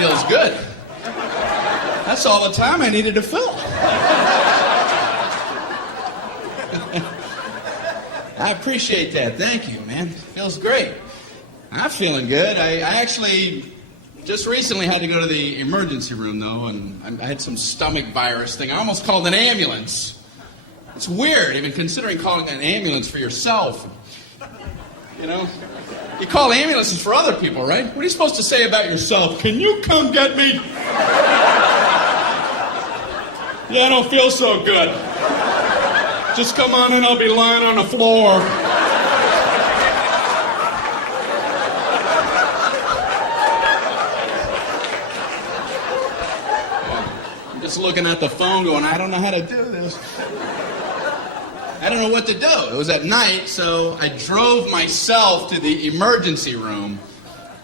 feels good. That's all the time I needed to fill. I appreciate that. Thank you, man. Feels great. I'm feeling good. I actually just recently had to go to the emergency room, though, and I had some stomach virus thing. I almost called an ambulance. It's weird, even considering calling an ambulance for yourself. You know? You call ambulances for other people, right? What are you supposed to say about yourself? Can you come get me? Yeah, I don't feel so good. Just come on in, I'll be lying on the floor. I'm just looking at the phone going, I don't know how to do this. I don't know what to do. It was at night, so I drove myself to the emergency room.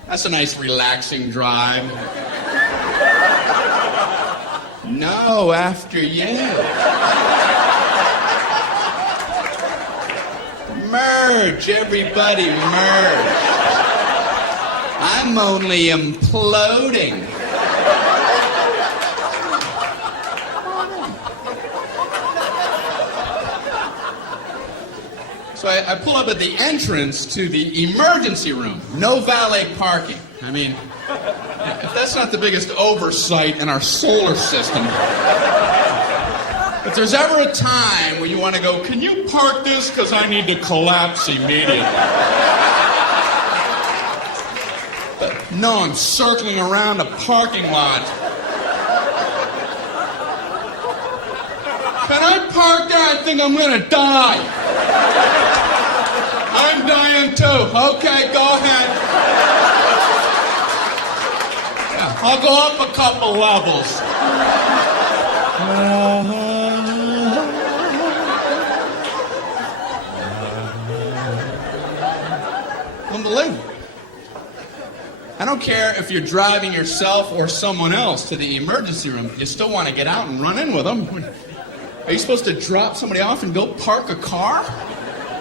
That's a nice, relaxing drive. No, after you. Merge, everybody, merge. I'm only imploding. So I pull up at the entrance to the emergency room. No valet parking. I mean, if that's not the biggest oversight in our solar system. If there's ever a time when you want to go, can you park this because I need to collapse immediately? But no, I'm circling around the parking lot. Can I park there? I think I'm going to die. I'm dying too. Okay, go ahead. Yeah, I'll go up a couple levels. Unbelievable. I don't care if you're driving yourself or someone else to the emergency room. You still want to get out and run in with them. Are you supposed to drop somebody off and go park a car?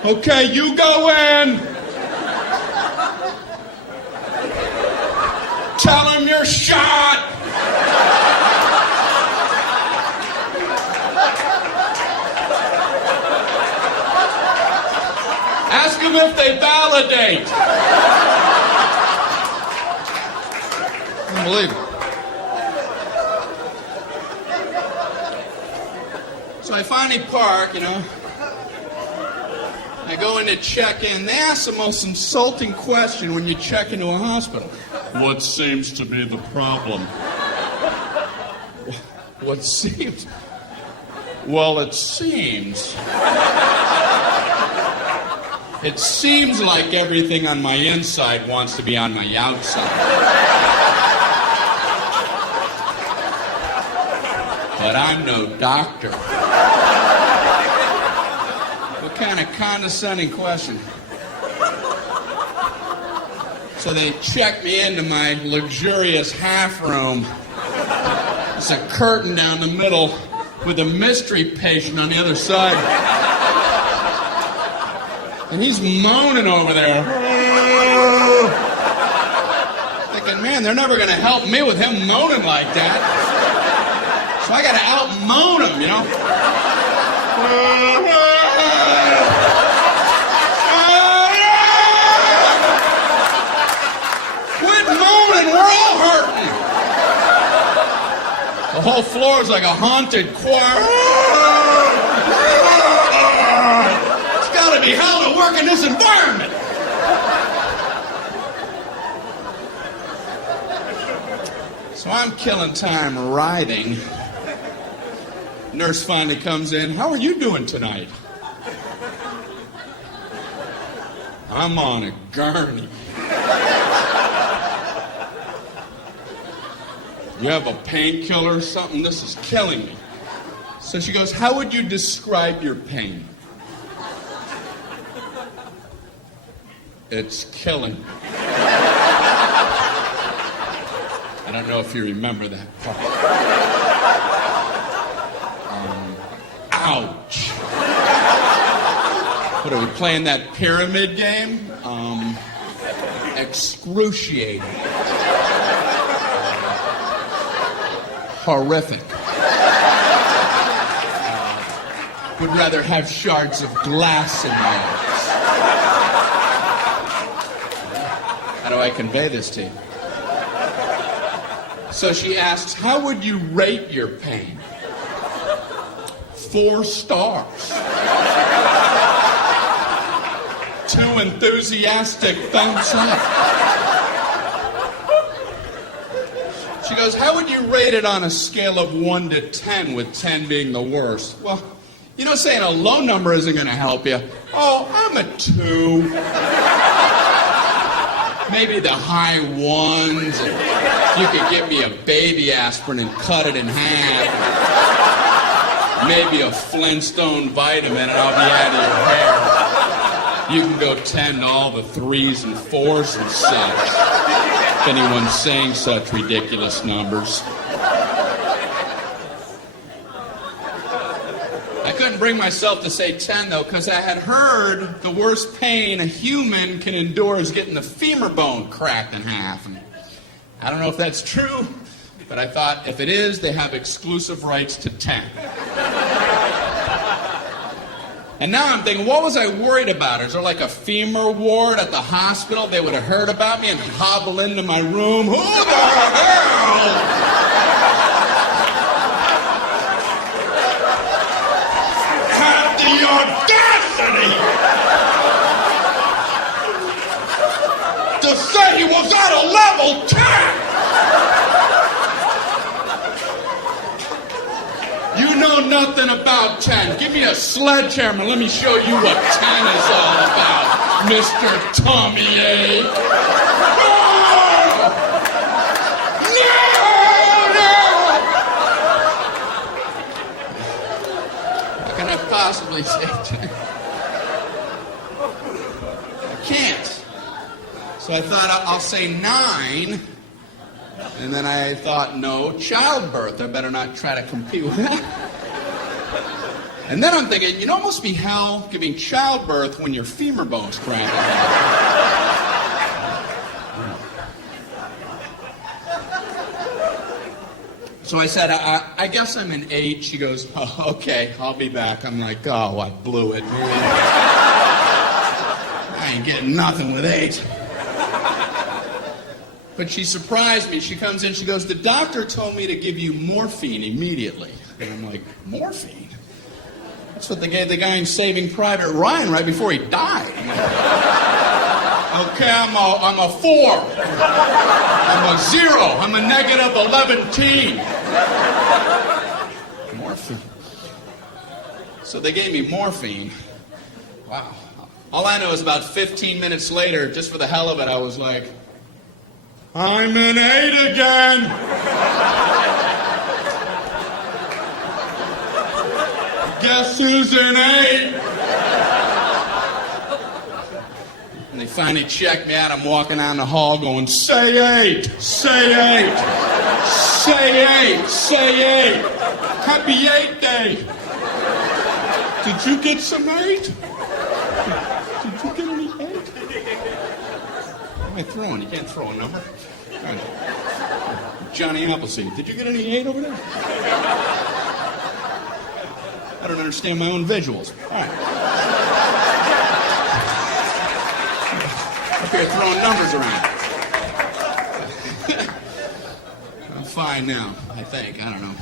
Okay, you go in. Tell him you're shot. Ask them if they validate. Unbelievable. So I finally park, you know. I go in to check in. They ask the most insulting question when you check into a hospital. What seems to be the problem? What seems? Well, it seems. It seems like everything on my inside wants to be on my outside. But I'm no doctor. What kind of condescending question? So they check me into my luxurious half room. There's a curtain down the middle with a mystery patient on the other side. And he's moaning over there. Thinking, man, they're never going to help me with him moaning like that. So I got to out-moan him, you know. Quit moaning, we're all hurting. The whole floor is like a haunted choir. It's got to be hell to work in this environment. So I'm killing time writhing. Nurse finally comes in. How are you doing tonight? I'm on a gurney. You have a painkiller or something? This is killing me. So she goes, how would you describe your pain? It's killing me. I don't know if you remember that part. Ouch. What are we playing, that pyramid game? Excruciating. horrific. Would rather have shards of glass in my eyes. How do I convey this to you? So she asks, how would you rate your pain? 4 stars. 2 enthusiastic thumbs up. She goes, how would you rate it on a scale of 1 to 10, with 10 being the worst? Well, you know, saying a low number isn't going to help you. Oh, I'm a 2. Maybe the high 1s. And you could give me a baby aspirin and cut it in half. Maybe a Flintstone vitamin and I'll be out of your hair. You can go 10 to all the 3s and 4s and such. If anyone's saying such ridiculous numbers. I couldn't bring myself to say 10, though, because I had heard the worst pain a human can endure is getting the femur bone cracked in half. And I don't know if that's true, but I thought if it is, they have exclusive rights to 10. And now I'm thinking, what was I worried about? Is there like a femur ward at the hospital? They would have heard about me and hobble into my room. Who the hell had the audacity to say he was at a level 10? You know nothing about 10. Give me a sledgehammer. Let me show you what 10 is all about, Mr. Tommy A. No! No! How can I possibly say 10? I can't. So I thought I'll say 9. And then I thought, no, childbirth. I better not try to compete with that. And then I'm thinking, you know, it must be hell giving childbirth when your femur bone's cracked. So I said, I guess I'm an 8. She goes, oh, okay, I'll be back. I'm like, oh, I blew it. I ain't getting nothing with 8. But she surprised me. She comes in, she goes, the doctor told me to give you morphine immediately. And I'm like, morphine? That's what they gave the guy in Saving Private Ryan right before he died. Okay, I'm a 4. I'm a 0. I'm a negative 11-teen. Morphine. So they gave me morphine. Wow. All I know is about 15 minutes later, just for the hell of it, I was like, I'm an 8 again. Guess who's an 8? And they finally checked me out. I'm walking down the hall going, say 8, say 8, say 8, say 8. Happy 8 day. Did you get some 8? Did you get any 8? What am I throwing? You can't throw a number. Johnny Appleseed, did you get any 8 over there? I don't understand my own visuals. All right. Up here throwing numbers around. I'm fine now, I think. I don't know.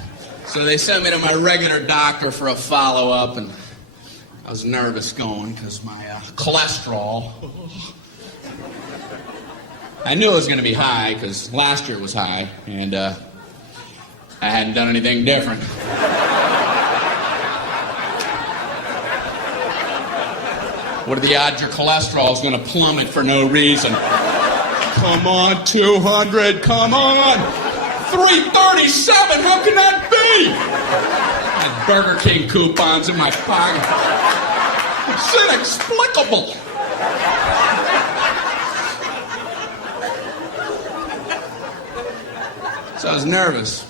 So they sent me to my regular doctor for a follow-up, and I was nervous going because my cholesterol... I knew it was going to be high because last year it was high, and I hadn't done anything different. What are the odds your cholesterol is going to plummet for no reason? Come on, 200, come on! 337, how can that be? I had Burger King coupons in my pocket. It's inexplicable. So I was nervous.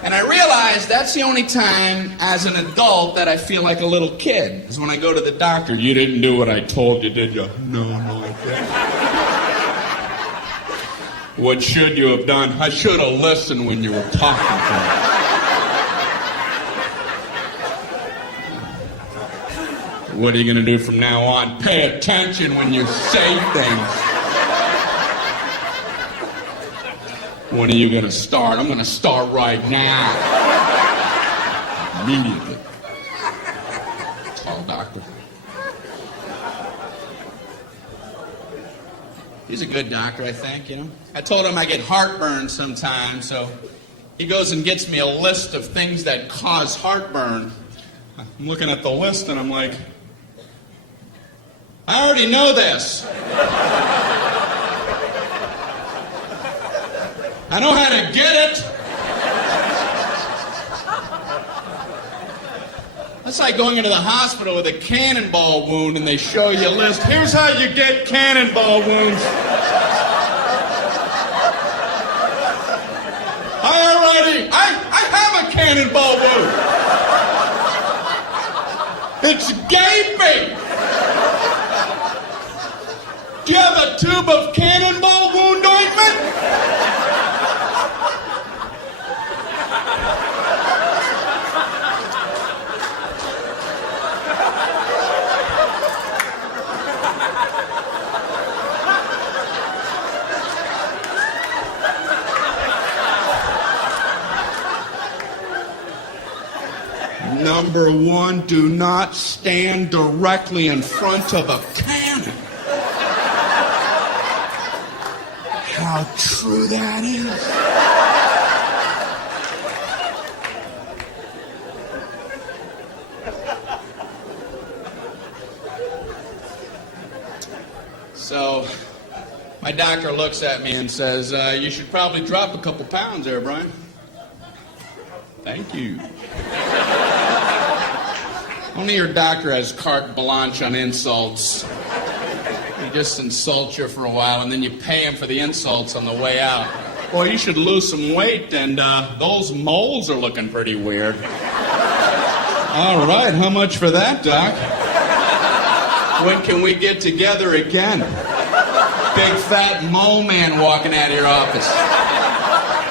And I realized that's the only time as an adult that I feel like a little kid. Is when I go to the doctor. You didn't do what I told you, did you? No, I didn't. What should you have done? I should have listened when you were talking to me. What are you going to do from now on? Pay attention when you say things. When are you going to start? I'm going to start right now. Immediately. Tall doctor. He's a good doctor, I think, you know. I told him I get heartburn sometimes, so he goes and gets me a list of things that cause heartburn. I'm looking at the list and I'm like, I already know this. I know how to get it. That's like going into the hospital with a cannonball wound and they show you a list. Here's how you get cannonball wounds. I have a cannonball wound. It's gaping. Do you have a tube of cannonball wound ointment? Number one, do not stand directly in front of a cannon. How true that is. So, my doctor looks at me and says, you should probably drop a couple pounds there, Brian. Thank you. Only your doctor has carte blanche on insults. He just insults you for a while, and then you pay him for the insults on the way out. Boy, you should lose some weight, and those moles are looking pretty weird. All right, how much for that, Doc? When can we get together again? Big fat mole man walking out of your office.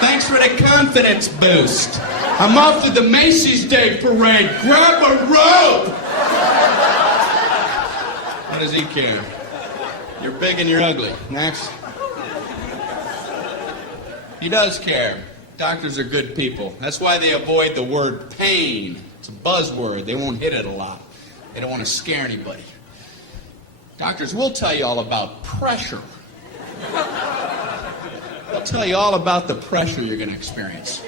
Thanks for the confidence boost. I'm off to the Macy's Day Parade. Grab a rope! What does he care? You're big and you're ugly. Next. He does care. Doctors are good people. That's why they avoid the word pain. It's a buzzword. They won't hit it a lot. They don't want to scare anybody. Doctors will tell you all about pressure. They'll tell you all about the pressure you're going to experience.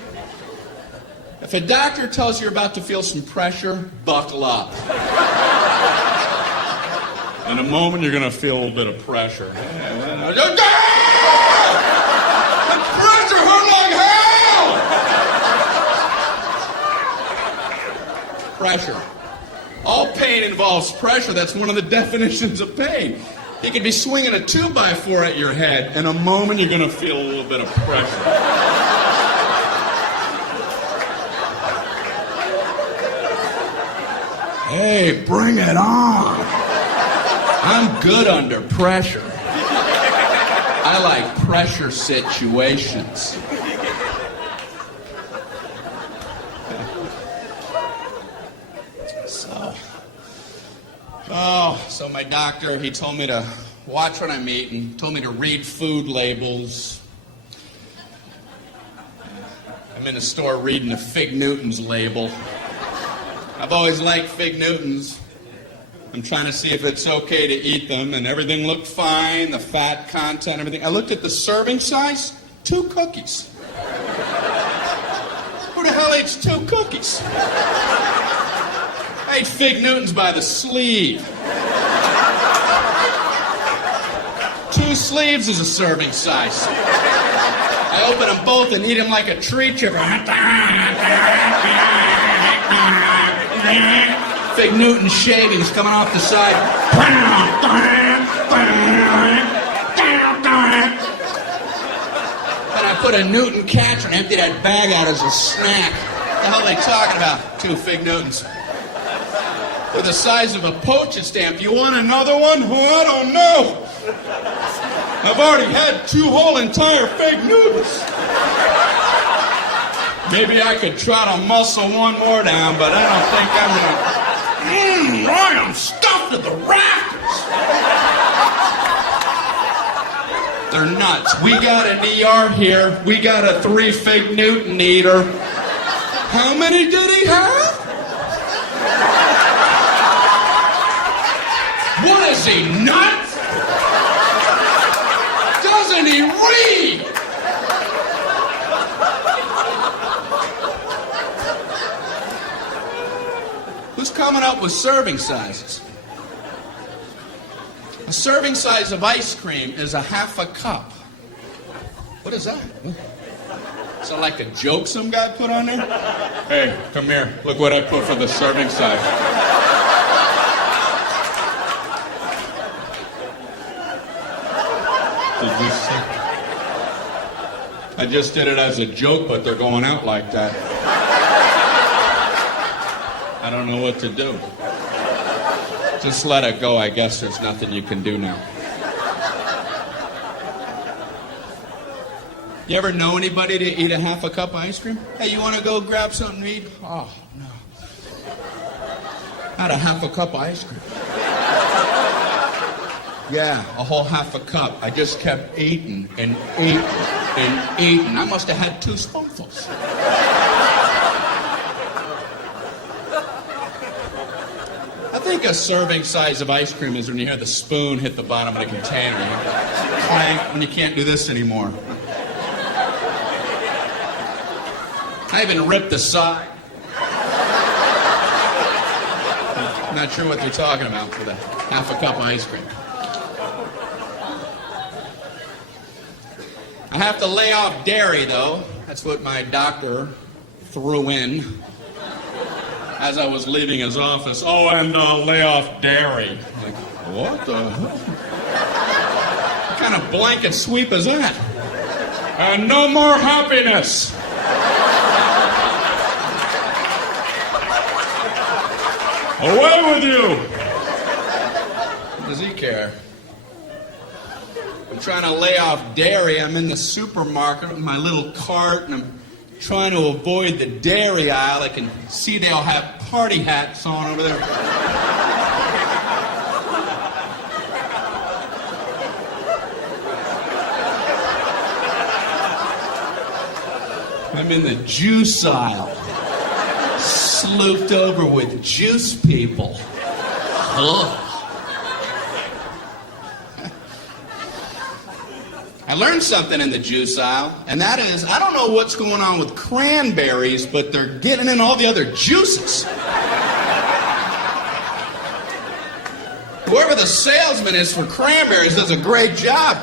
If a doctor tells you you're about to feel some pressure, buckle up. In a moment, you're going to feel a little bit of pressure. The pressure hurt like hell! Pressure. All pain involves pressure. That's one of the definitions of pain. You could be swinging a 2x4 at your head. In a moment, you're going to feel a little bit of pressure. Hey, bring it on. I'm good under pressure. I like pressure situations. So my doctor, he told me to watch what I'm eating, told me to read food labels. I'm in the store reading the Fig Newtons label. I've always liked Fig Newtons. I'm trying to see if it's okay to eat them, and everything looked fine, the fat content, everything. I looked at the serving size, 2 cookies. Who the hell eats 2 cookies? I ate Fig Newtons by the sleeve. 2 sleeves is a serving size. I open them both and eat them like a tree chipper. Fig Newton shavings coming off the side. And I put a Newton catcher and empty that bag out as a snack. What the hell are they talking about? 2 Fig Newtons. They're the size of a postage stamp. You want another one? Oh, I don't know. I've already had 2 whole entire Fig Newtons. Maybe I could try to muscle one more down, but I don't think I'm gonna. I am stuffed up to the rafters. They're nuts. We got an ER here. We got a 3 Newton eater. How many did he have? What is he, nuts? Doesn't he read? Who's coming up with serving sizes? A serving size of ice cream is a half a cup. What is that? Is that like a joke some guy put on there? Hey, come here. Look what I put for the serving size. Did you see? I just did it as a joke, but they're going out like that. I don't know what to do. Just let it go. I guess there's nothing you can do now. You ever know anybody to eat a half a cup of ice cream? Hey, you want to go grab something to eat? Oh, no. Not a half a cup of ice cream. Yeah, a whole half a cup. I just kept eating and eating and eating. I must have had 2 spoonfuls. I think a serving size of ice cream is when you hear the spoon hit the bottom of the container. Clank, when you can't do this anymore. I even ripped the side. I'm not sure what they're talking about for the half a cup of ice cream. I have to lay off dairy, though. That's what my doctor threw in as I was leaving his office. Oh, and lay off dairy. I'm like, what the hell? What kind of blanket sweep is that? And no more happiness. Away with you! What does he care? I'm trying to lay off dairy. I'm in the supermarket with my little cart, and I'm trying to avoid the dairy aisle. I can see they all have party hats on over there. I'm in the juice aisle. Slooped over with juice people. Ugh. I learned something in the juice aisle, and that is, I don't know what's going on with cranberries, but they're getting in all the other juices. Whoever the salesman is for cranberries does a great job.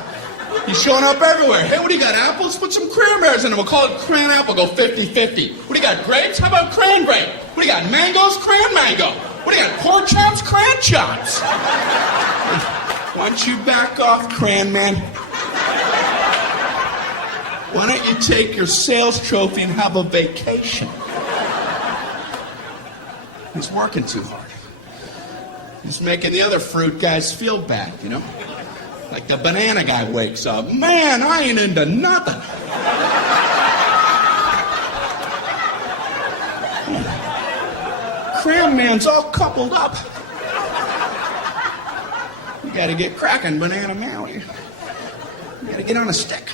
He's showing up everywhere. Hey, what do you got, apples? Put some cranberries in them. We'll call it cran apple. Go 50-50. What do you got, grapes? How about cran grape? What do you got, mangoes? Cran mango. What do you got, pork chops? Cran chops. Why don't you back off, cran man? Why don't you take your sales trophy and have a vacation? He's working too hard. He's making the other fruit guys feel bad, you know? Like the banana guy wakes up. Man, I ain't into nothing. Cram man's all coupled up. You gotta get cracking, banana man. You gotta get on a stick.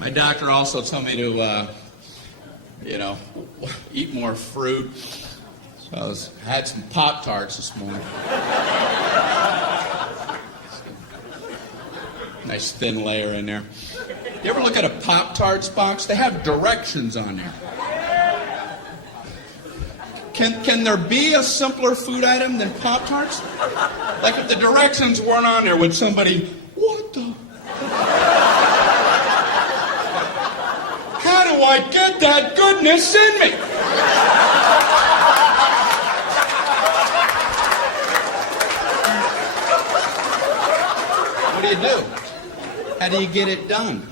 My doctor also told me to, eat more fruit. So I had some Pop-Tarts this morning. Nice thin layer in there. You ever look at a Pop-Tarts box? They have directions on there. Can there be a simpler food item than Pop-Tarts? Like if the directions weren't on there, would somebody, what the? How do I get that goodness in me? What do you do? How do you get it done?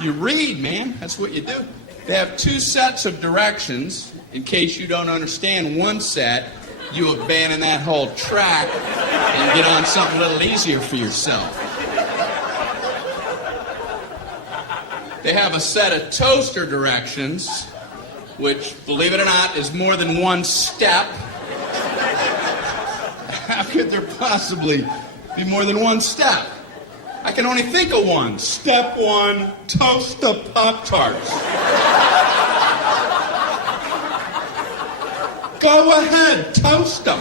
You read, man. That's what you do. They have 2 sets of directions. In case you don't understand one set, you abandon that whole track and get on something a little easier for yourself. They have a set of toaster directions which, believe it or not, is more than one step. How could there possibly be more than one step? I can only think of one. Step one, toast the Pop-Tarts. Go ahead, toast them.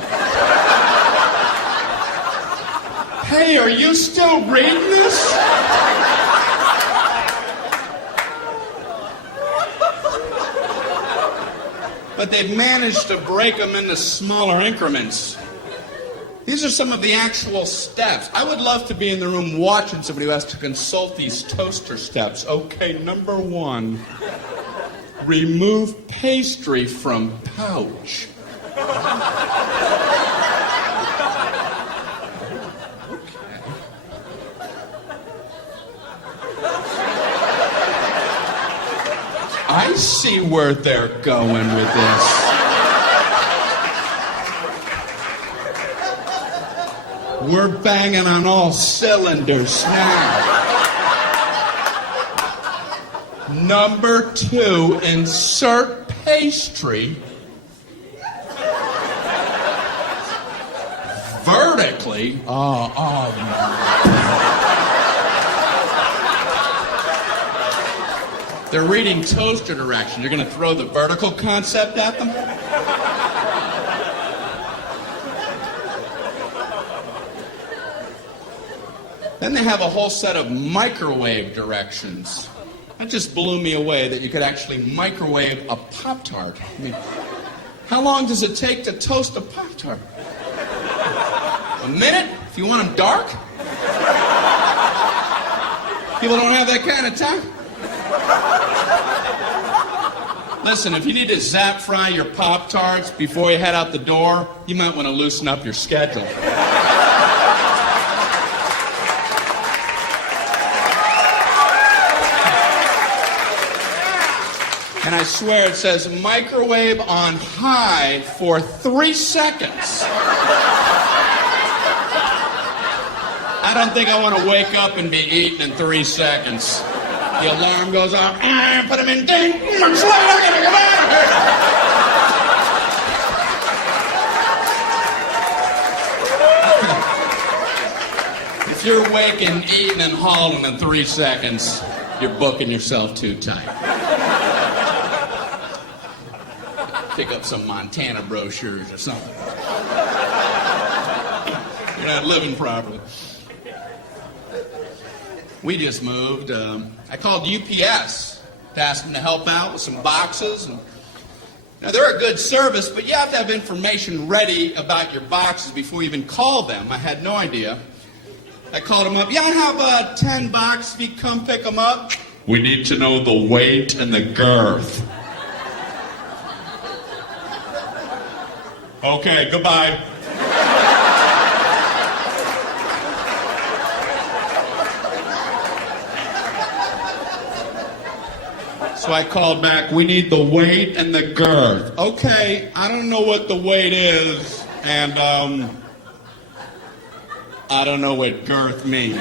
Hey, are you still reading this? But they've managed to break them into smaller increments. These are some of the actual steps. I would love to be in the room watching somebody who has to consult these toaster steps. Okay, number one, remove pastry from pouch. I see where they're going with this. We're banging on all cylinders now. Number two, insert pastry vertically. They're reading toaster directions. You're going to throw the vertical concept at them? Then they have a whole set of microwave directions. That just blew me away that you could actually microwave a Pop-Tart. I mean, how long does it take to toast a Pop-Tart? A minute? If you want them dark? People don't have that kind of time. Listen, if you need to zap fry your Pop-Tarts before you head out the door, you might want to loosen up your schedule. And I swear it says microwave on high for 3 seconds. I don't think I want to wake up and be eaten in 3 seconds. The alarm goes off. Put him in. Ding! I'm slow. I gotta get out of here. If you're waking, eating, and hauling in 3 seconds, you're booking yourself too tight. Pick up some Montana brochures or something. You're not living properly. We just moved. I called UPS to ask them to help out with some boxes. And, now, they're a good service, but you have to have information ready about your boxes before you even call them. I had no idea. I called them up. Yeah, I have 10 boxes. If you come pick them up. We need to know the weight and the girth. Okay, goodbye. So I called back, we need the weight and the girth. Okay, I don't know what the weight is, and I don't know what girth means.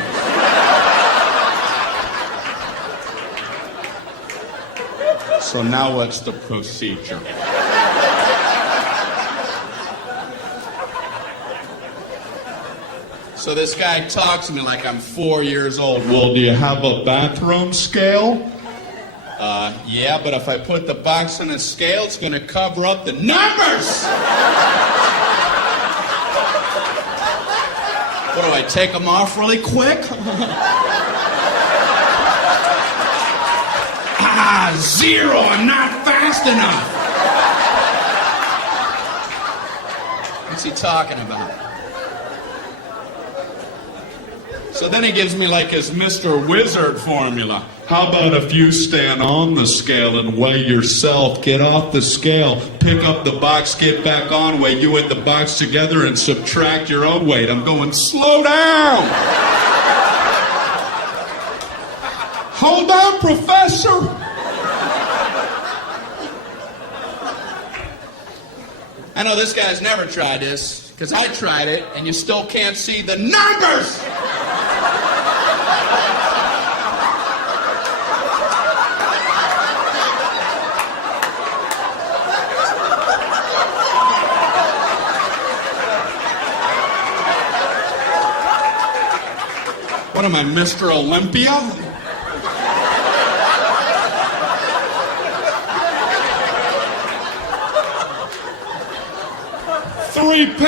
So now what's the procedure? So this guy talks to me like I'm 4 years old. Well, do you have a bathroom scale? Yeah, but if I put the box on a scale, it's going to cover up the numbers! What do I take them off really quick? 0, I'm not fast enough! What's he talking about? So then he gives me like his Mr. Wizard formula. How about if you stand on the scale and weigh yourself, get off the scale, pick up the box, get back on, weigh you and the box together and subtract your own weight. I'm going, slow down! Hold on, Professor! I know this guy's never tried this, because I tried it, and you still can't see the numbers! What am I, Mr. Olympia? £3.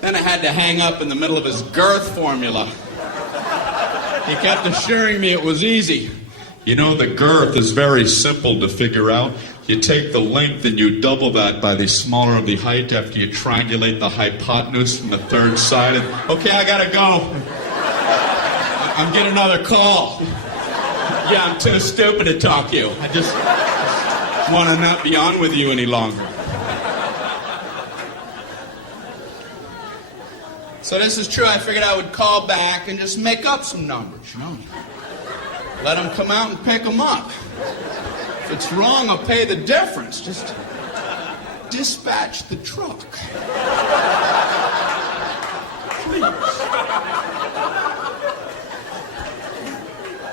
Then I had to hang up in the middle of his girth formula. He kept assuring me it was easy. You know, the girth is very simple to figure out. You take the length and you double that by the smaller of the height after you triangulate the hypotenuse from the third side. And, okay, I gotta go. I'm getting another call. Yeah, I'm too stupid to talk to you. I just want to not be on with you any longer. So this is true. I figured I would call back and just make up some numbers, you know. Let them come out and pick them up. If it's wrong, I'll pay the difference. Just dispatch the truck. Please.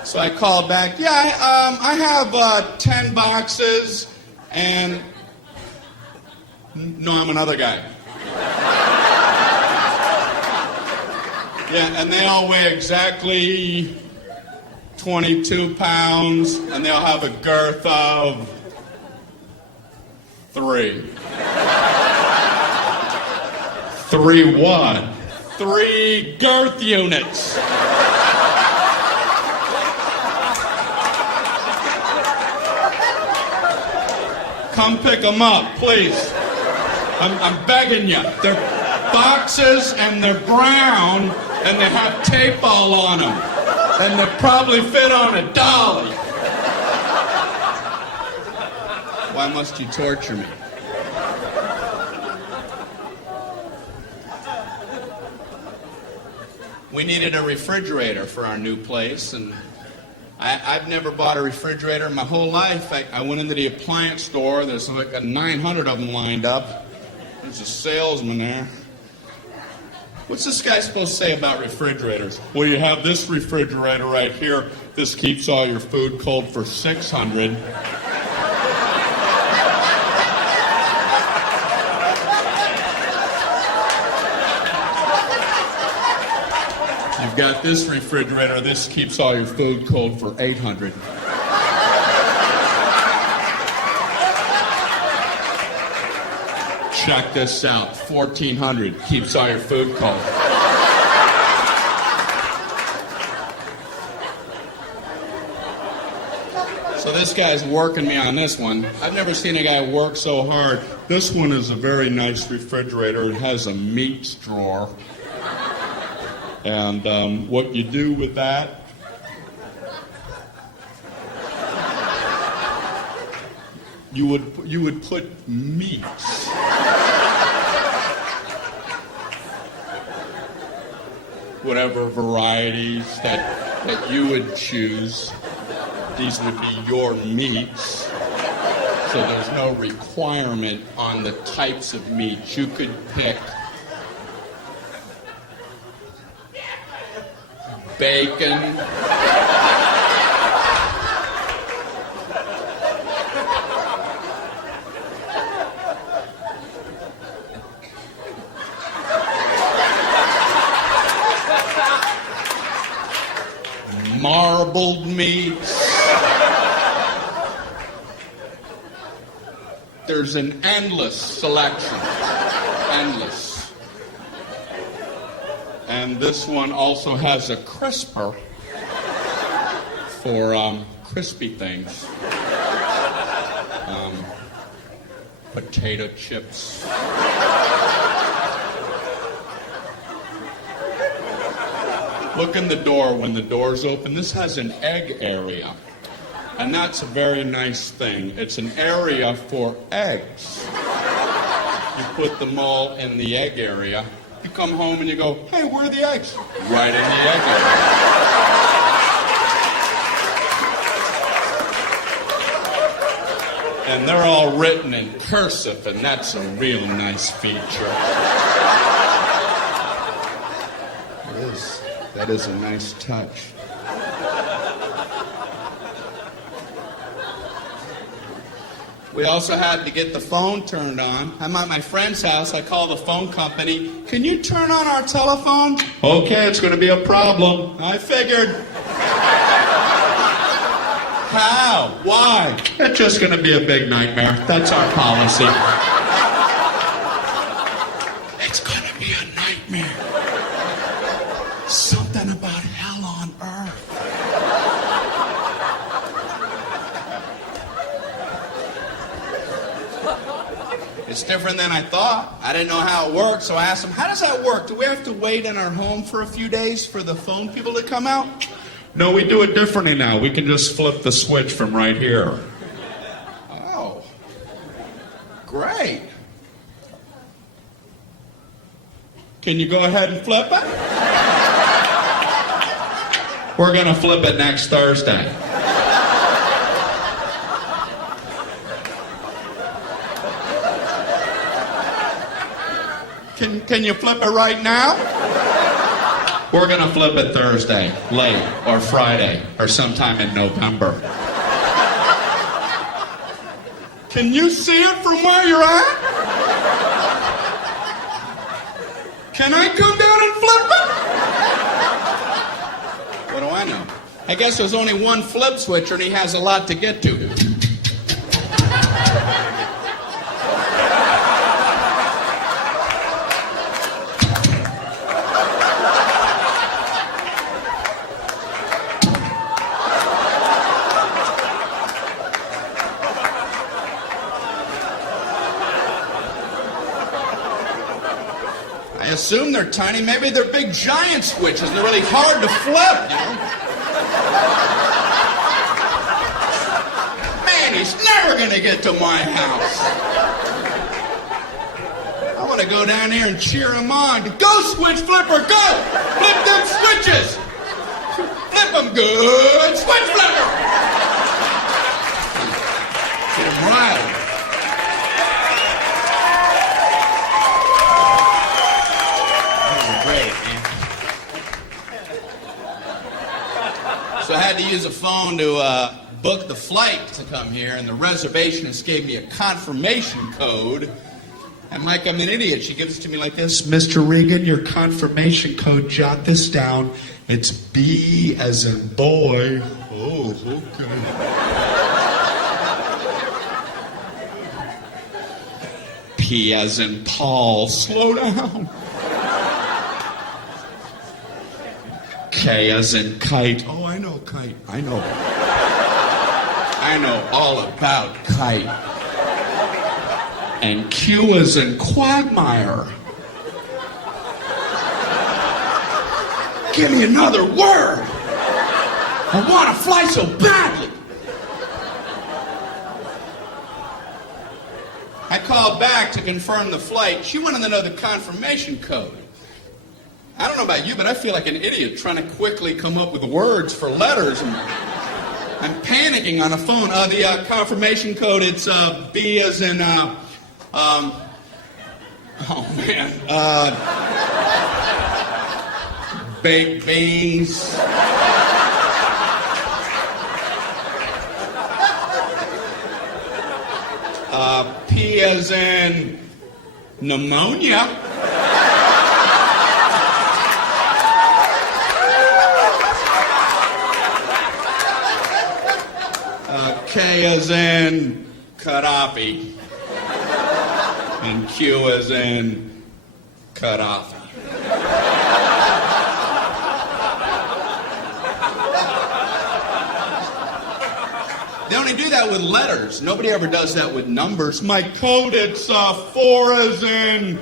So I called back. Yeah, I have 10 boxes, and no, I'm another guy. Yeah, and they all weigh exactly 22 pounds, and they'll have a girth of 3. 3 what? 3 girth units. Come pick them up, please. I'm begging you. They're boxes, and they're brown, and they have tape all on them. And they probably fit on a dolly. Why must you torture me? We needed a refrigerator for our new place, and I've never bought a refrigerator in my whole life. I went into the appliance store. There's like 900 of them lined up. There's a salesman there. What's this guy supposed to say about refrigerators? Well, you have this refrigerator right here. This keeps all your food cold for 600. You've got this refrigerator. This keeps all your food cold for 800. Check this out. 1400 keeps all your food cold. So this guy's working me on this one. I've never seen a guy work so hard. This one is a very nice refrigerator. It has a meats drawer. And what you do with that, you would put meats. Whatever varieties that you would choose, these would be your meats. So there's no requirement on the types of meats. You could pick bacon, marbled meats. There's an endless selection. Endless. And this one also has a crisper for crispy things. Potato chips. Look in the door when the door's open. This has an egg area. And that's a very nice thing. It's an area for eggs. You put them all in the egg area. You come home and you go, hey, where are the eggs? Right in the egg area. And they're all written in cursive, and that's a real nice feature. It is. That is a nice touch. We also had to get the phone turned on. I'm at my friend's house. I call the phone company. Can you turn on our telephone? Okay, it's going to be a problem. I figured. How? Why? It's just going to be a big nightmare. That's our policy. It's going to be a nightmare. Something about hell on earth. It's different than I thought. I didn't know how it worked, so I asked him, how does that work? Do we have to wait in our home for a few days for the phone people to come out? No, we do it differently now. We can just flip the switch from right here. Oh. Great. Can you go ahead and flip it? We're going to flip it next Thursday. Can you flip it right now? We're going to flip it Thursday, late, or Friday, or sometime in November. Can you see it from where you're at? Can I come down and flip it? What do I know? I guess there's only one flip switcher and he has a lot to get to. I assume they're tiny. Maybe they're big giant switches and they're really hard to flip, you know? Man, he's never gonna get to my house. I want to go down there and cheer him on. Go, switch flipper, go! Flip them switches! Flip them good! Switch flipper! Get him riled. So I had to use a phone to book the flight to come here, and the reservationist gave me a confirmation code. And like I'm an idiot, she gives it to me like this. Mr. Regan, your confirmation code, jot this down. It's B as in boy. Oh, okay. P as in Paul. Slow down. K as in kite. Oh, I know kite. I know all about kite. And Q as in quagmire. Give me another word. I want to fly so badly. I called back to confirm the flight. She wanted to know the confirmation code. I don't know about you, but I feel like an idiot trying to quickly come up with words for letters. And I'm panicking on a phone. The confirmation code, it's B as in, baked beans. P as in pneumonia. K as in Gaddafi. And Q as in Gaddafi. They only do that with letters. Nobody ever does that with numbers. My code, it's 4 as in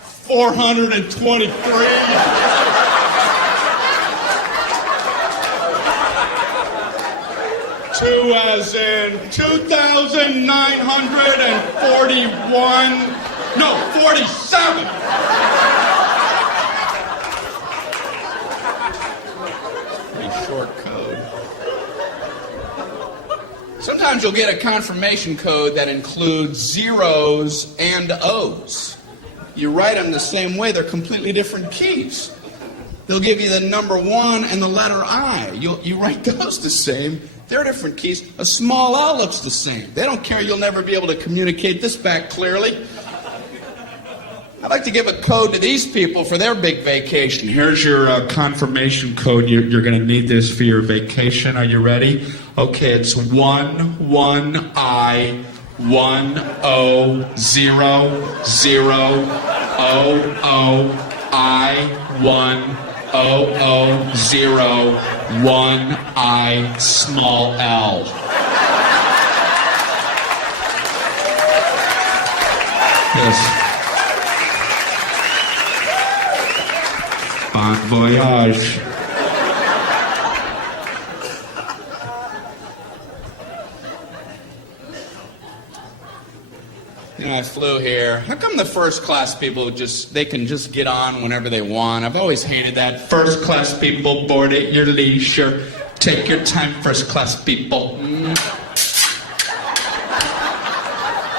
423. 2 as in 2,941. No, 47. Pretty short code. Sometimes you'll get a confirmation code that includes zeros and O's. You write them the same way, they're completely different keys. They'll give you the number 1 and the letter I. You write those the same. They're different keys. A small L looks the same. They don't care you'll never be able to communicate this back clearly. I'd like to give a code to these people for their big vacation. Here's your confirmation code. You're going to need this for your vacation. Are you ready? Okay, it's 11I 1000I1001 small L. Yes. Bon voyage. You know, I flew here. How come the first class people they can just get on whenever they want? I've always hated that. First class people, board at your leisure. Take your time, first class people.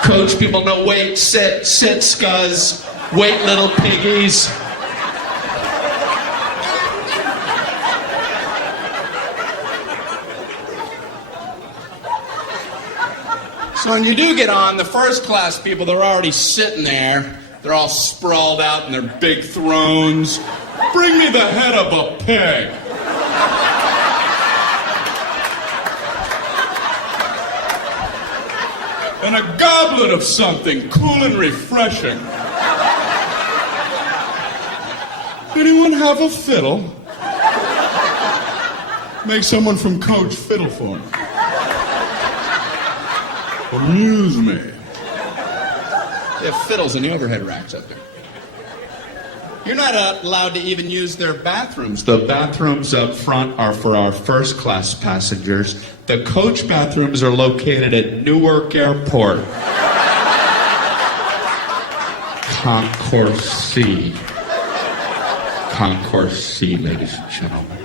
Coach people, no wait, sit, scuzz. Wait, little piggies. So when you do get on, the first class people, they're already sitting there. They're all sprawled out in their big thrones. Bring me the head of a pig. And a goblet of something cool and refreshing. Anyone have a fiddle? Make someone from Coach fiddle for me. Amuse me. They have fiddles in the overhead racks up there. You're not allowed to even use their bathrooms. The bathrooms up front are for our first class passengers. The coach bathrooms are located at Newark Airport. Concourse C. Concourse C, ladies and gentlemen.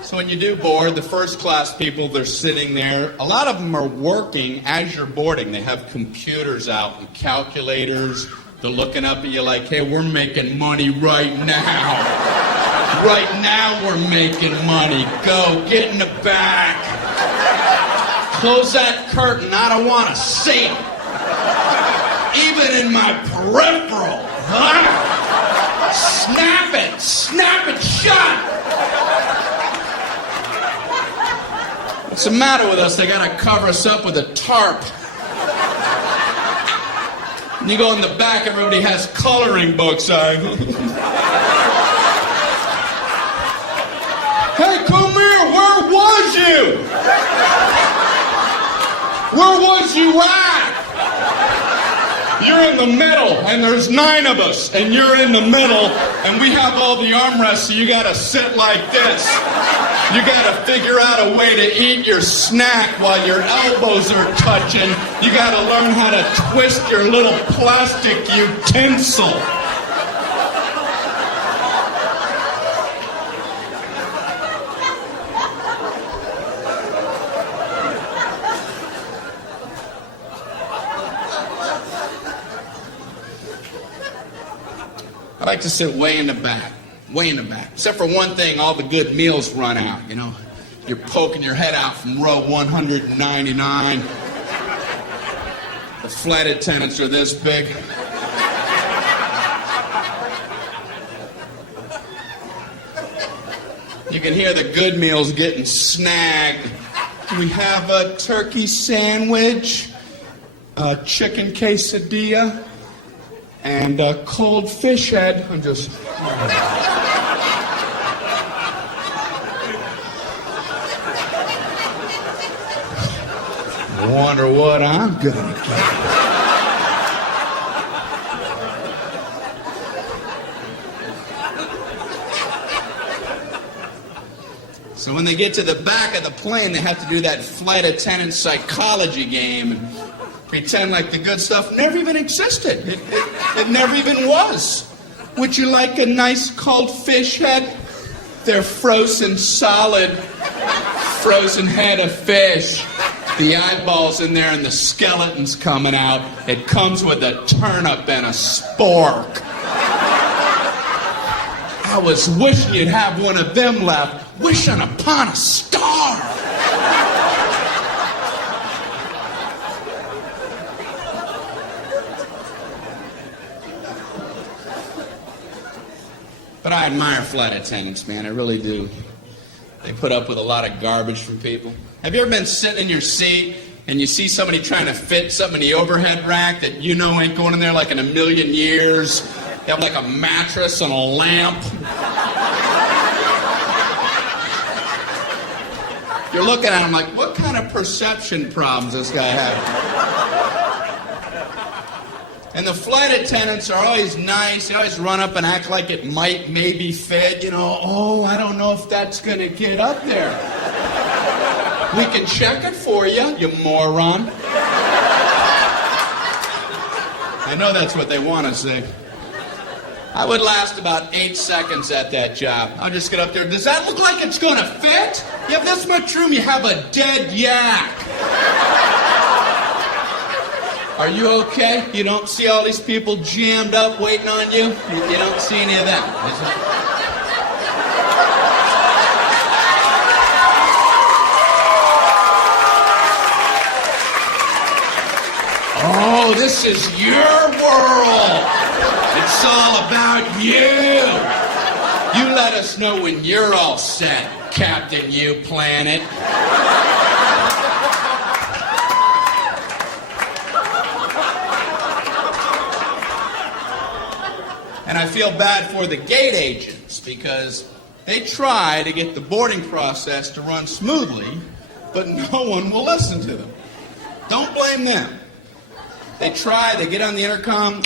So when you do board, the first class people, they're sitting there. A lot of them are working as you're boarding. They have computers out and calculators. They're looking up at you like, hey, we're making money right now. Right now we're making money. Go, get in the back. Close that curtain. I don't want to see it. Even in my peripheral. Huh? Snap it shut. What's the matter with us? They gotta cover us up with a tarp. And you go in the back, everybody has coloring books. Hey, come here, where was you? Where was you at? You're in the middle, and there's 9 of us, and you're in the middle, and we have all the armrests, so you gotta sit like this. You gotta figure out a way to eat your snack while your elbows are touching. You gotta learn how to twist your little plastic utensil. I like to sit way in the back. Way in the back. Except for one thing, all the good meals run out, you know. You're poking your head out from row 199. The flight attendants are this big. You can hear the good meals getting snagged. We have a turkey sandwich, a chicken quesadilla, and a cold fish head. I'm just... wonder what I'm gonna get. So when they get to the back of the plane, they have to do that flight attendant psychology game and pretend like the good stuff never even existed. It never even was. Would you like a nice cold fish head? They're frozen solid, frozen head of fish. The eyeballs in there and the skeleton's coming out. It comes with a turnip and a spork. I was wishing you'd have one of them left, wishing upon a star. But I admire flight attendants, man, I really do. They put up with a lot of garbage from people. Have you ever been sitting in your seat and you see somebody trying to fit something in the overhead rack that you know ain't going in there like in a million years? They have like a mattress and a lamp. You're looking at them like, what kind of perception problems does this guy have? And the flight attendants are always nice. They always run up and act like it might maybe fit. You know, oh, I don't know if that's going to get up there. We can check it for you, you moron. I know that's what they want to say. I would last about 8 seconds at that job. I'll just get up there. Does that look like it's going to fit? You have this much room, you have a dead yak. Are you okay? You don't see all these people jammed up waiting on you? You don't see any of them, is it? Oh, this is your world. It's all about you. You let us know when you're all set, Captain You Planet. And I feel bad for the gate agents because they try to get the boarding process to run smoothly, but no one will listen to them. Don't blame them. They try, they get on the intercom.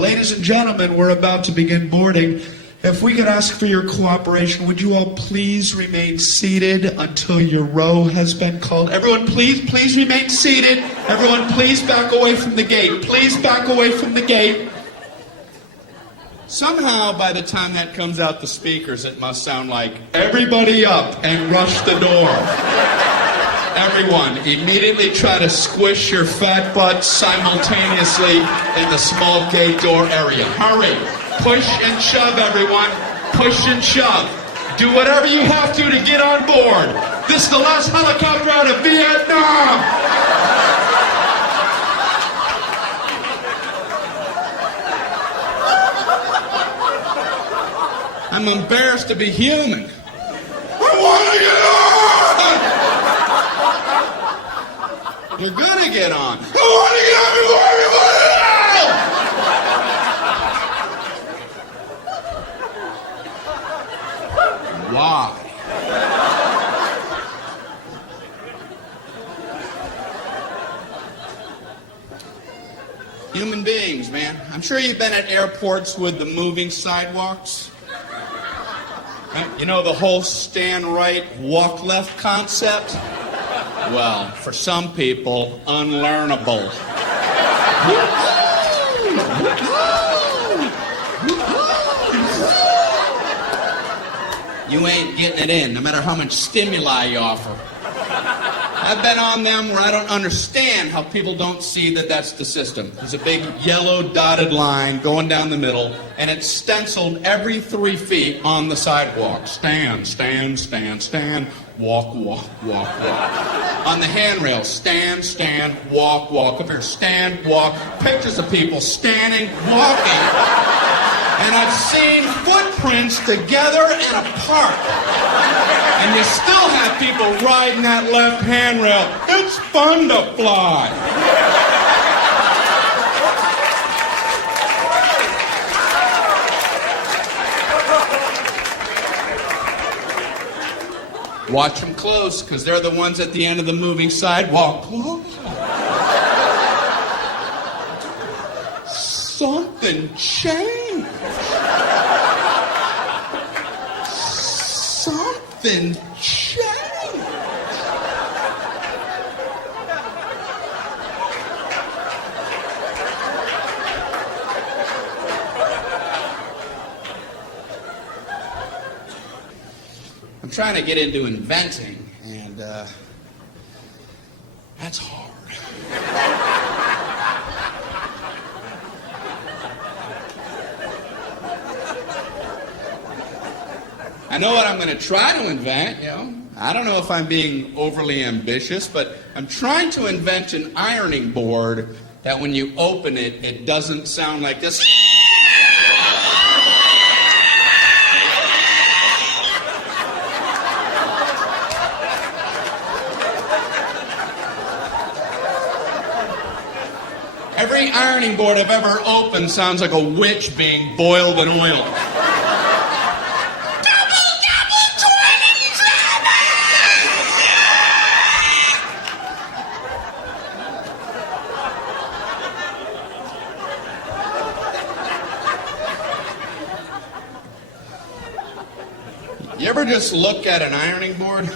Ladies and gentlemen, we're about to begin boarding. If we could ask for your cooperation, would you all please remain seated until your row has been called? Everyone, please remain seated. Everyone, please back away from the gate. Please back away from the gate. Somehow, by the time that comes out the speakers, it must sound like, Everybody up and rush the door. Everyone, immediately try to squish your fat butt simultaneously in the small gate door area. Hurry. Push and shove, everyone. Push and shove. Do whatever you have to get on board. This is the last helicopter out of Vietnam. I'm embarrassed to be human. I want to get on! You're gonna get on. I want to get on before everybody else! Why? Human beings, man. I'm sure you've been at airports with the moving sidewalks. You know the whole stand right, walk left concept? Well, for some people, unlearnable. You ain't getting it in, no matter how much stimuli you offer. I've been on them where I don't understand how people don't see that that's the system. There's a big yellow dotted line going down the middle, and it's stenciled every 3 feet on the sidewalk. Stand, stand, stand, stand, walk, walk, walk, walk. On the handrail, stand, stand, walk, walk. Up here, stand, walk. Pictures of people standing, walking. And I've seen footprints together and apart. And you still have people riding that left handrail. It's fun to fly. Watch them close, because they're the ones at the end of the moving sidewalk. Something changed. Something changed. I'm trying to get into inventing, and that's hard. I know what I'm going to try to invent, you know. I don't know if I'm being overly ambitious, but I'm trying to invent an ironing board that when you open it, it doesn't sound like this. Every ironing board I've ever opened sounds like a witch being boiled and oiled. You ever just look at an ironing board?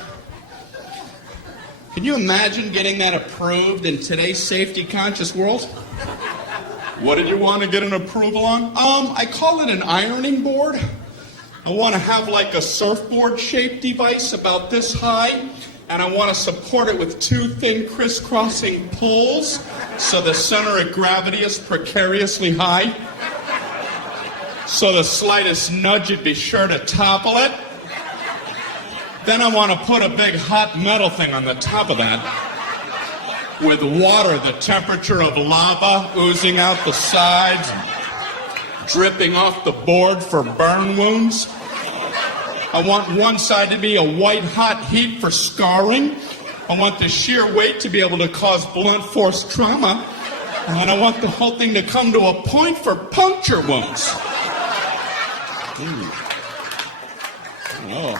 Can you imagine getting that approved in today's safety-conscious world? What did you want to get an approval on? I call it an ironing board. I want to have like a surfboard-shaped device about this high, and I want to support it with two thin crisscrossing poles so the center of gravity is precariously high. So the slightest nudge would be sure to topple it. Then I want to put a big hot metal thing on the top of that with water, the temperature of lava oozing out the sides, dripping off the board for burn wounds. I want one side to be a white hot heat for scarring. I want the sheer weight to be able to cause blunt force trauma. And I want the whole thing to come to a point for puncture wounds. Oh.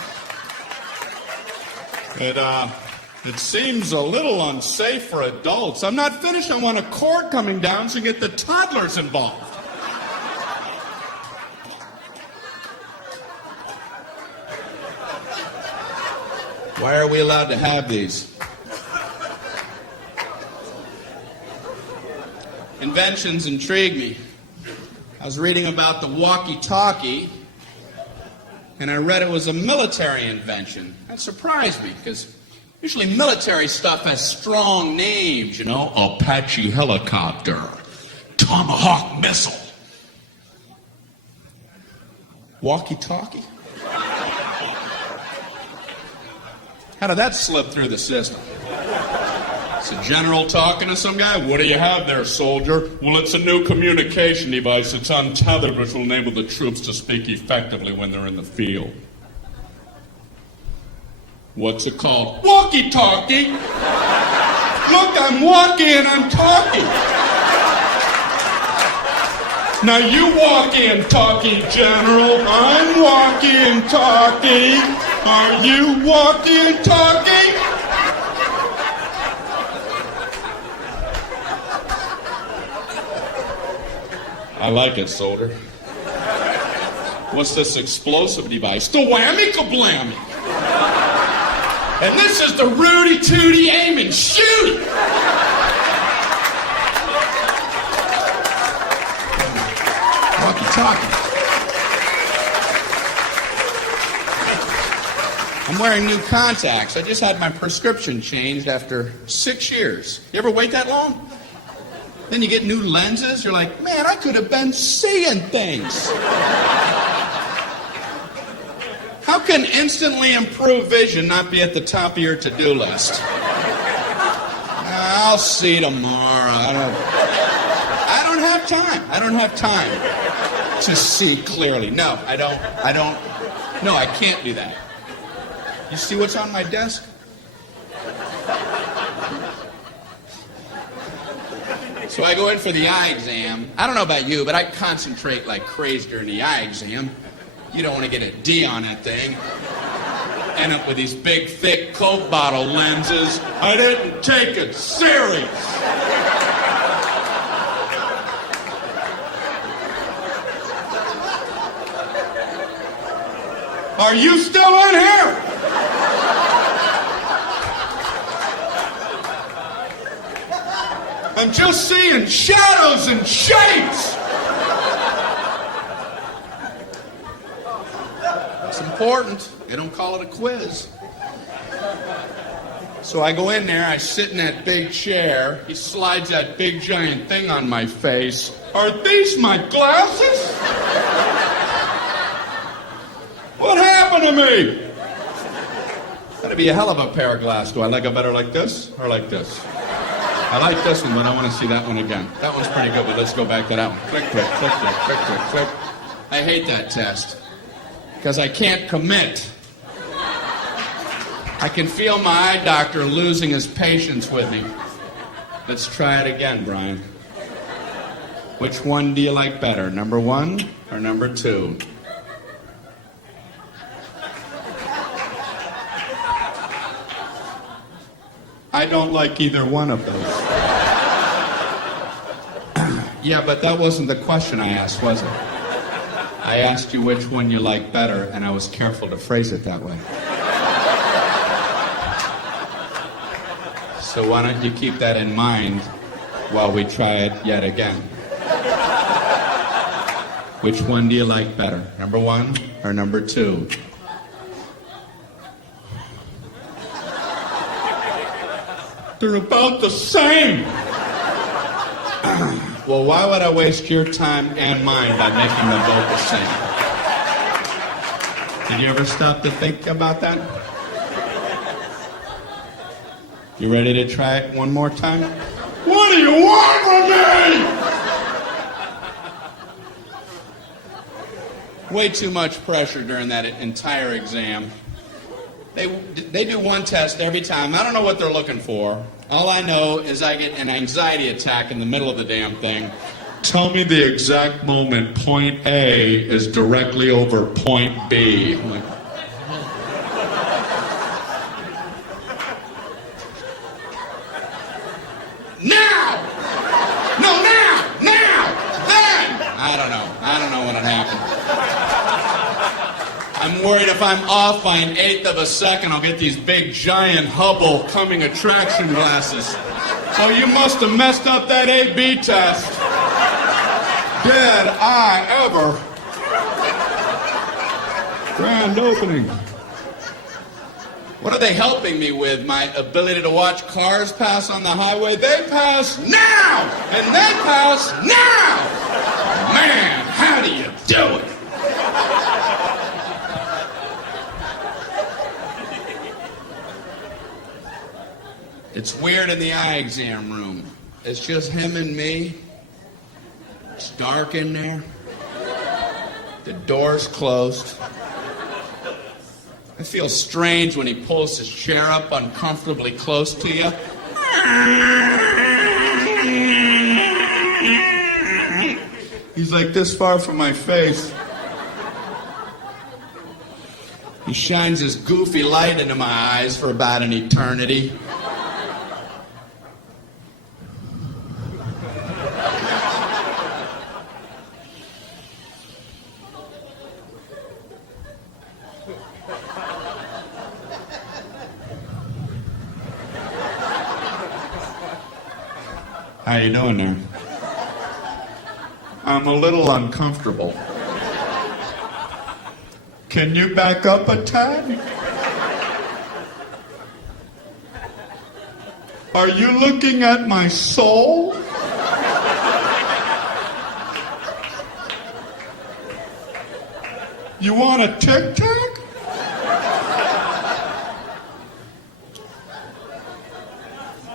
It seems a little unsafe for adults. I'm not finished. I want a cord coming down so you get the toddlers involved. Why are we allowed to have these? Inventions intrigue me. I was reading about the walkie-talkie, and I read it was a military invention. That surprised me, because usually military stuff has strong names, you know, Apache helicopter, Tomahawk missile. Walkie-talkie? How did that slip through the system? It's a general talking to some guy. What do you have there, soldier? Well, it's a new communication device. It's untethered, which will enable the troops to speak effectively when they're in the field. What's it called? Walkie-talkie. Look, I'm walking and I'm talking. Now you walkie-talkie, General. I'm walkie-talkie. Are you walkie-talkie? I like it, soldier. What's this explosive device? The whammy-kablammy. And this is the Rudy Tooty aim and shoot. Walkie-talkie. I'm wearing new contacts. I just had my prescription changed after 6 years. You ever wait that long? Then you get new lenses. You're like, man, I could have been seeing things. How can instantly improved vision not be at the top of your to-do list? I'll see tomorrow. I don't have time. I don't have time to see clearly. No, I don't. No, I can't do that. You see what's on my desk? So I go in for the eye exam. I don't know about you, but I concentrate like crazy during the eye exam. You don't want to get a D on that thing. End up with these big, thick Coke bottle lenses. I didn't take it serious. Are you still in here? I'm just seeing shadows and shapes. It's important. They don't call it a quiz. So I go in there, I sit in that big chair. He slides that big giant thing on my face. Are these my glasses? What happened? happened to me? That'd be a hell of a pair of glass. Do I like it better like this or like this? I like this one, but I want to see that one again. That one's pretty good, but let's go back to that one. Click, click, click, click, click, click, click. I hate that test because I can't commit. I can feel my eye doctor losing his patience with me. Let's try it again, Brian. Which one do you like better, number 1 or number 2? I don't like either one of those. Yeah, but that wasn't the question I asked, was it? I asked you which one you like better, and I was careful to phrase it that way. So why don't you keep that in mind while we try it yet again? Which one do you like better, number 1 or number 2? They're about the same. Well, why would I waste your time and mine by making them both the same? Did you ever stop to think about that? You ready to try it one more time? What do you want from me? Way too much pressure during that entire exam. They do one test every time. I don't know what they're looking for. All I know is I get an anxiety attack in the middle of the damn thing. Tell me the exact moment point A is directly over point B. I'm like, now! No, now! Now! Then! I don't know when it happened. I'm worried if I'm off by an eighth of a second, I'll get these big, giant Hubble coming attraction glasses. Oh, you must have messed up that A-B test. Did I ever? Grand opening. What are they helping me with? My ability to watch cars pass on the highway? They pass now! And they pass now! Man, how do you do it? It's weird in the eye exam room. It's just him and me. It's dark in there. The door's closed. I feel strange when he pulls his chair up uncomfortably close to you. He's like this far from my face. He shines his goofy light into my eyes for about an eternity. How you doing there? I'm a little uncomfortable. Can you back up a tad? Are you looking at my soul? You want a Tic Tac?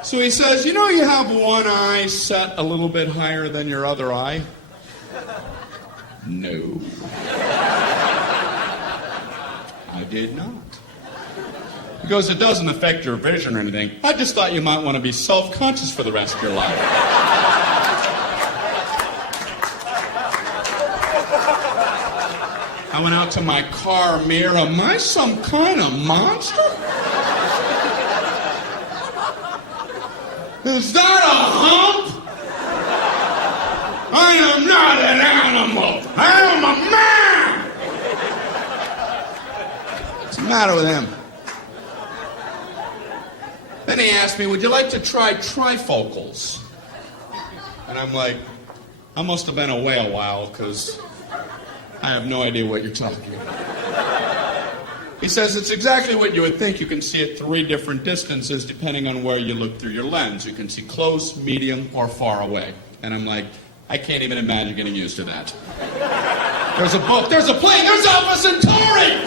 So he says, you know you have one eye set a little bit higher than your other eye? No. I did not. He goes, it doesn't affect your vision or anything. I just thought you might want to be self-conscious for the rest of your life. I went out to my car mirror. Am I some kind of monster? Is that a hump? I am not an animal. I am a man. What's the matter with him? Then he asked me, would you like to try trifocals? And I'm like, I must have been away a while because I have no idea what you're talking about. He says it's exactly what you would think. You can see at 3 different distances depending on where you look through your lens. You can see close, medium, or far away. And I'm like, I can't even imagine getting used to that. There's a book, there's a plane, there's Alpha Centauri!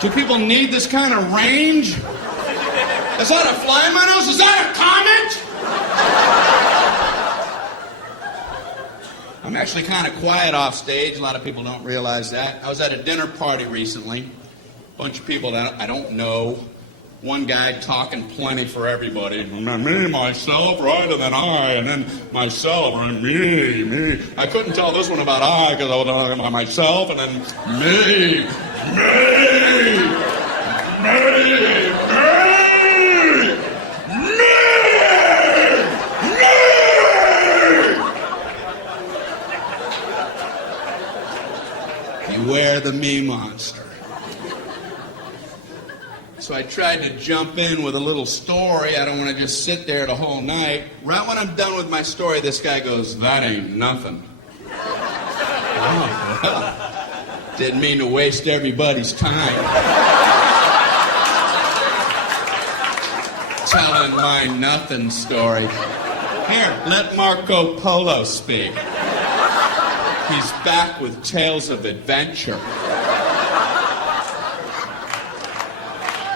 Do people need this kind of range? Is that a fly in my nose? Is that a comment? I'm actually kind of quiet off stage. A lot of people don't realize that. I was at a dinner party recently. A bunch of people that I don't know. One guy talking plenty for everybody. Me, myself, right, and then I, and then myself, right, me. I couldn't tell this one about I because I was talking about myself, and then me. Beware the me monster. So I tried to jump in with a little story. I don't want to just sit there the whole night. Right when I'm done with my story, this guy goes, "That ain't nothing." Oh, well, didn't mean to waste everybody's time. Telling my nothing story. Here, let Marco Polo speak. He's back with tales of adventure.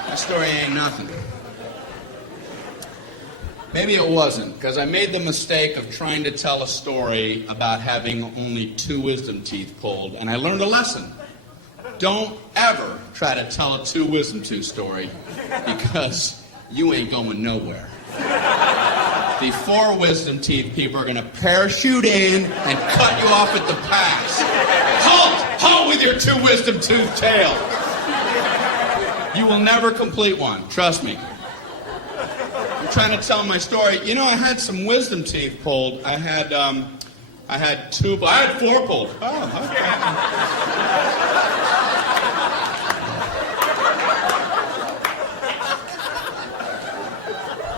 My story ain't nothing. Maybe it wasn't, because I made the mistake of trying to tell a story about having only 2 wisdom teeth pulled, and I learned a lesson. Don't ever try to tell a 2 wisdom tooth story, because you ain't going nowhere. The 4 wisdom teeth people are going to parachute in and cut you off at the pass. Halt! Halt with your 2 wisdom tooth tail. You will never complete one. Trust me. I'm trying to tell my story. You know, I had some wisdom teeth pulled. I had 4 pulled. Oh, okay.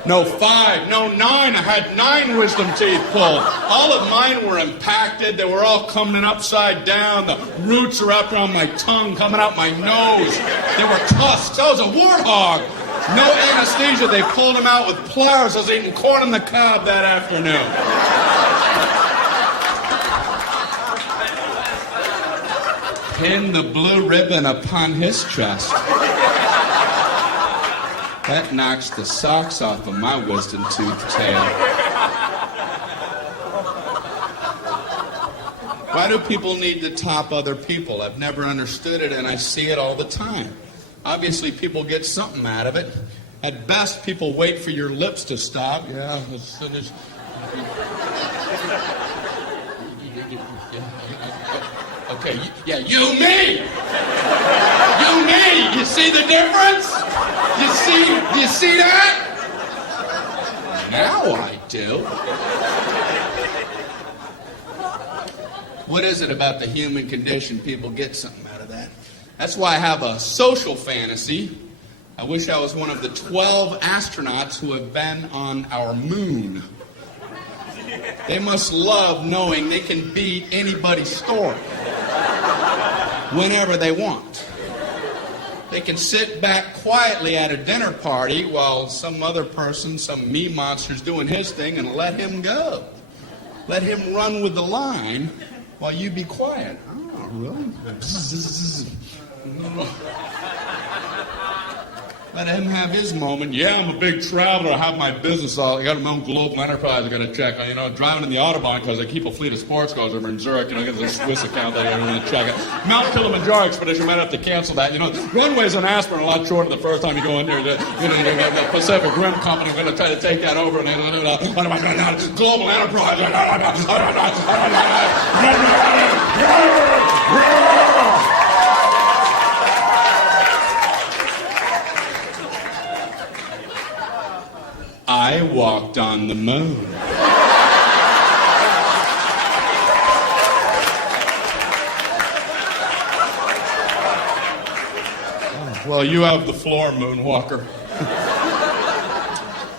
No, 5. No, 9. I had 9 wisdom teeth pulled. All of mine were impacted. They were all coming upside down. The roots are wrapped around my tongue, coming out my nose. They were tusks. I was a warthog. No anesthesia. They pulled them out with pliers. I was eating corn on the cob that afternoon. Pin the blue ribbon upon his chest. That knocks the socks off of my wisdom tooth tail. Why do people need to top other people? I've never understood it, and I see it all the time. Obviously, people get something out of it. At best, people wait for your lips to stop. Yeah, let's finish. Okay, you, me! You, me! You see the difference? You see that? Now I do. What is it about the human condition? People get something out of that. That's why I have a social fantasy. I wish I was one of the 12 astronauts who have been on our moon. They must love knowing they can beat anybody's story whenever they want. They can sit back quietly at a dinner party while some other person, some me monster's doing his thing, and let him go. Let him run with the line while you be quiet. Oh, really? Let him have his moment. Yeah, I'm a big traveler. I have my business. I got my own global enterprise I got to check. You know, driving in the Autobahn because I keep a fleet of sports cars over in Zurich. You know, I got this Swiss account that I want to check. Mount Kilimanjaro expedition, might have to cancel that. You know, runways in Aspen are a lot shorter the first time you go in there. The Pacific Rim Company going to try to take that over. And global enterprise. I walked on the moon. Oh, well, you have the floor, Moonwalker.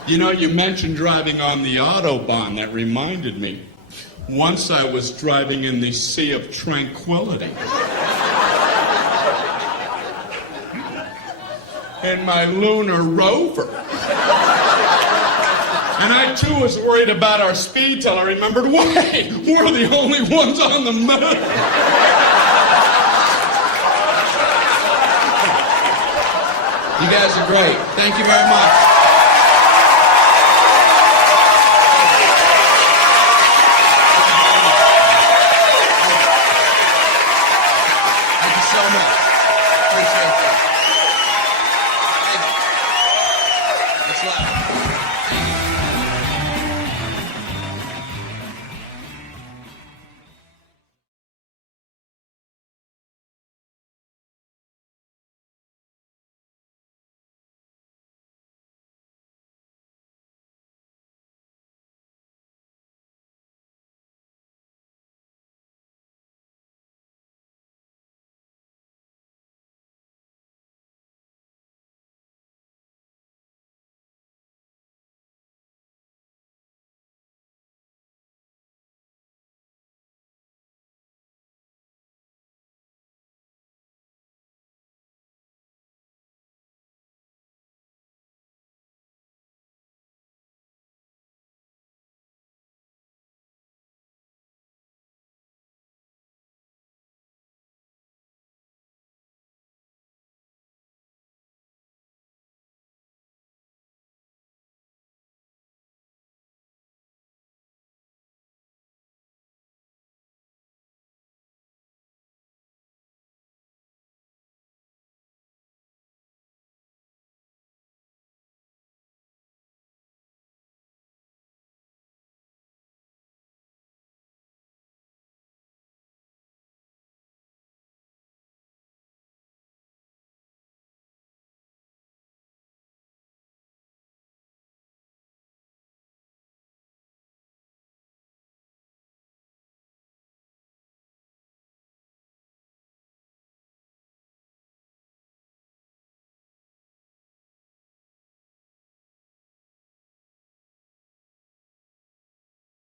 You know, you mentioned driving on the Autobahn. That reminded me. Once I was driving in the Sea of Tranquility. In my lunar rover. And I too was worried about our speed till I remembered, wait, we're the only ones on the moon. You guys are great. Thank you very much.